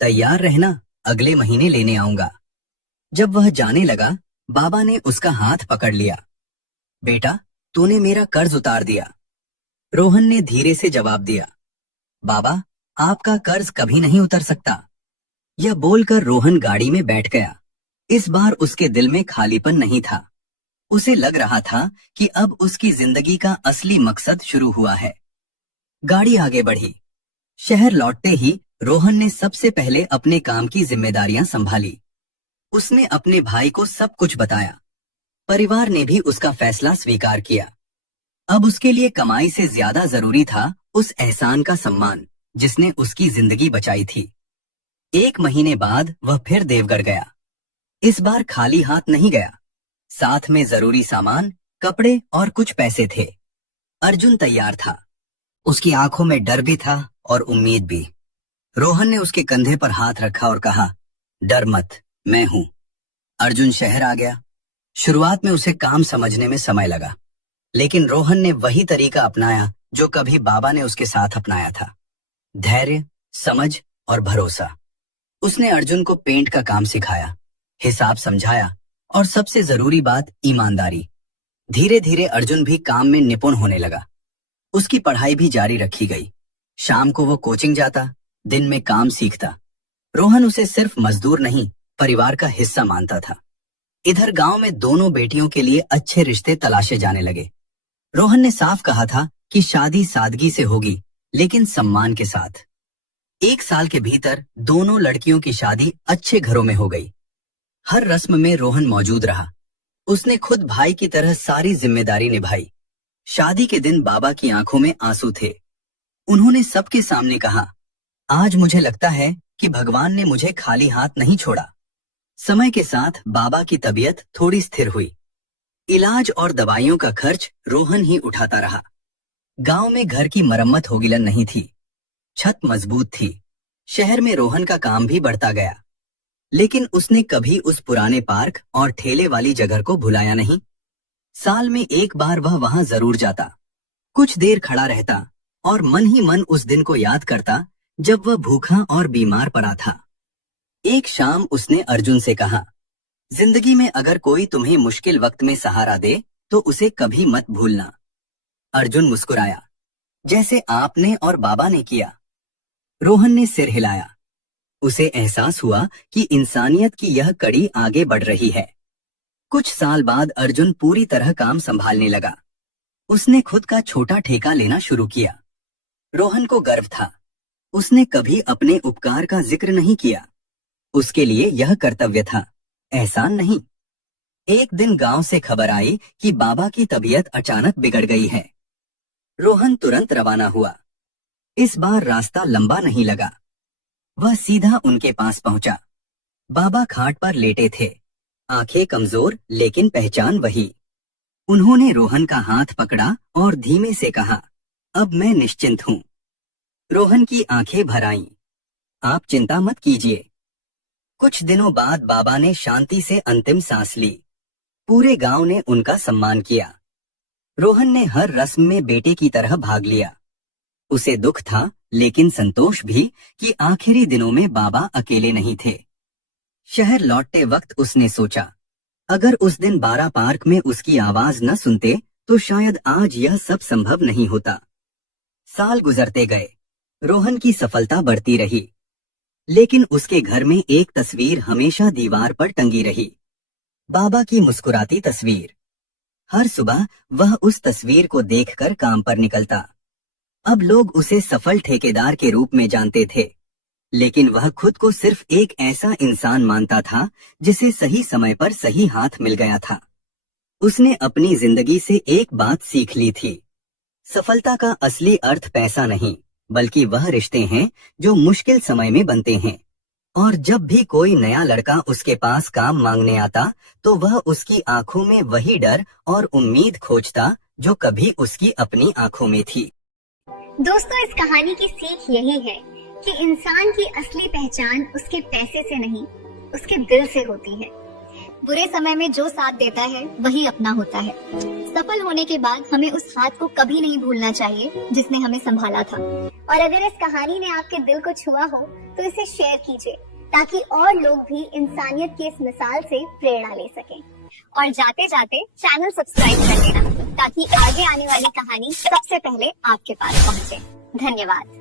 तैयार रहना, अगले महीने लेने आऊंगा। जब वह जाने लगा, बाबा ने उसका हाथ पकड़ लिया। बेटा, तूने मेरा कर्ज उतार दिया। रोहन ने धीरे से जवाब दिया, बाबा, आपका कर्ज कभी नहीं उतर सकता। यह बोलकर रोहन गाड़ी में बैठ गया। इस बार उसके दिल में खालीपन नहीं था। उसे लग रहा था कि अब उसकी जिंदगी का असली मकसद शुरू हुआ है। गाड़ी आगे बढ़ी। शहर लौटते ही रोहन ने सबसे पहले अपने काम की जिम्मेदारियां संभाली। उसने अपने भाई को सब कुछ बताया। परिवार ने भी उसका फैसला स्वीकार किया। अब उसके लिए कमाई से ज्यादा जरूरी था उस एहसान का सम्मान जिसने उसकी जिंदगी बचाई थी। 1 महीने बाद वह फिर देवगढ़ गया। इस बार खाली हाथ नहीं गया। साथ में जरूरी सामान, कपड़े और कुछ पैसे थे। अर्जुन तैयार था। उसकी आंखों में डर भी था और उम्मीद भी। रोहन ने उसके कंधे पर हाथ रखा और कहा, डर मत, मैं हूं। अर्जुन शहर आ गया। शुरुआत में उसे काम समझने में समय लगा, लेकिन रोहन ने वही तरीका अपनाया जो कभी बाबा ने उसके साथ अपनाया था। धैर्य, समझ और भरोसा। उसने अर्जुन को पेंट का काम सिखाया, हिसाब समझाया और सबसे जरूरी बात, ईमानदारी। धीरे धीरे अर्जुन भी काम में निपुण होने लगा। उसकी पढ़ाई भी जारी रखी गई। शाम को वो कोचिंग जाता, दिन में काम सीखता। रोहन उसे सिर्फ मजदूर नहीं, परिवार का हिस्सा मानता था। इधर गांव में दोनों बेटियों के लिए अच्छे रिश्ते तलाशे जाने लगे। रोहन ने साफ कहा था कि शादी सादगी से होगी, लेकिन सम्मान के साथ। 1 साल के भीतर दोनों लड़कियों की शादी अच्छे घरों में हो गई। हर रस्म में रोहन मौजूद रहा। उसने खुद भाई की तरह सारी जिम्मेदारी निभाई। शादी के दिन बाबा की आंखों में आंसू थे। उन्होंने सबके सामने कहा, आज मुझे लगता है कि भगवान ने मुझे खाली हाथ नहीं छोड़ा। समय के साथ बाबा की तबीयत थोड़ी स्थिर हुई। इलाज और दवाइयों का खर्च रोहन ही उठाता रहा। गांव में घर की मरम्मत होगिलन नहीं थी। छत मजबूत थी। शहर में रोहन का काम भी बढ़ता गया, लेकिन उसने कभी उस पुराने पार्क और ठेले वाली जगह को भुलाया नहीं। साल में 1 बार वह वहां जरूर जाता, कुछ देर खड़ा रहता और मन ही मन उस दिन को याद करता जब वह भूखा और बीमार पड़ा था। एक शाम उसने अर्जुन से कहा, जिंदगी में अगर कोई तुम्हें मुश्किल वक्त में सहारा दे तो उसे कभी मत भूलना। अर्जुन मुस्कुराया, जैसे आपने और बाबा ने किया। रोहन ने सिर हिलाया। उसे एहसास हुआ कि इंसानियत की यह कड़ी आगे बढ़ रही है। कुछ साल बाद अर्जुन पूरी तरह काम संभालने लगा। उसने खुद का छोटा ठेका लेना शुरू किया। रोहन को गर्व था। उसने कभी अपने उपकार का जिक्र नहीं किया। उसके लिए यह कर्तव्य था, एहसान नहीं। एक दिन गांव से खबर आई कि बाबा की तबीयत अचानक बिगड़ गई है। रोहन तुरंत रवाना हुआ। इस बार रास्ता लंबा नहीं लगा। वह सीधा उनके पास पहुंचा। बाबा खाट पर लेटे थे, आंखें कमजोर लेकिन पहचान वही। उन्होंने रोहन का हाथ पकड़ा और धीमे से कहा, अब मैं निश्चिंत हूं। रोहन की आंखें भर आईं। आप चिंता मत कीजिए। कुछ दिनों बाद बाबा ने शांति से अंतिम सांस ली। पूरे गांव ने उनका सम्मान किया। रोहन ने हर रस्म में बेटे की तरह भाग लिया। उसे दुख था, लेकिन संतोष भी कि आखिरी दिनों में बाबा अकेले नहीं थे। शहर लौटते वक्त उसने सोचा, अगर उस दिन 12 पार्क में उसकी आवाज न सुनते तो शायद आज यह सब संभव नहीं होता। साल गुजरते गए। रोहन की सफलता बढ़ती रही, लेकिन उसके घर में एक तस्वीर हमेशा दीवार पर टंगी रही, बाबा की मुस्कुराती तस्वीर। हर सुबह वह उस तस्वीर को देखकर काम पर निकलता। अब लोग उसे सफल ठेकेदार के रूप में जानते थे, लेकिन वह खुद को सिर्फ एक ऐसा इंसान मानता था जिसे सही समय पर सही हाथ मिल गया था। उसने अपनी जिंदगी से एक बात सीख ली थी, सफलता का असली अर्थ पैसा नहीं, बल्कि वह रिश्ते हैं जो मुश्किल समय में बनते हैं। और जब भी कोई नया लड़का उसके पास काम मांगने आता तो वह उसकी आंखों में वही डर और उम्मीद खोजता जो कभी उसकी अपनी आंखों में थी। दोस्तों, इस कहानी की सीख यही है कि इंसान की असली पहचान उसके पैसे से नहीं, उसके दिल से होती है। बुरे समय में जो साथ देता है वही अपना होता है। सफल होने के बाद हमें उस हाथ को कभी नहीं भूलना चाहिए जिसने हमें संभाला था। और अगर इस कहानी ने आपके दिल को छुआ हो तो इसे शेयर कीजिए ताकि और लोग भी इंसानियत की इस मिसाल से प्रेरणा ले सकें। और जाते जाते चैनल सब्सक्राइब कर लेना ताकि आगे आने वाली कहानी सबसे पहले आपके पास पहुंचे। धन्यवाद।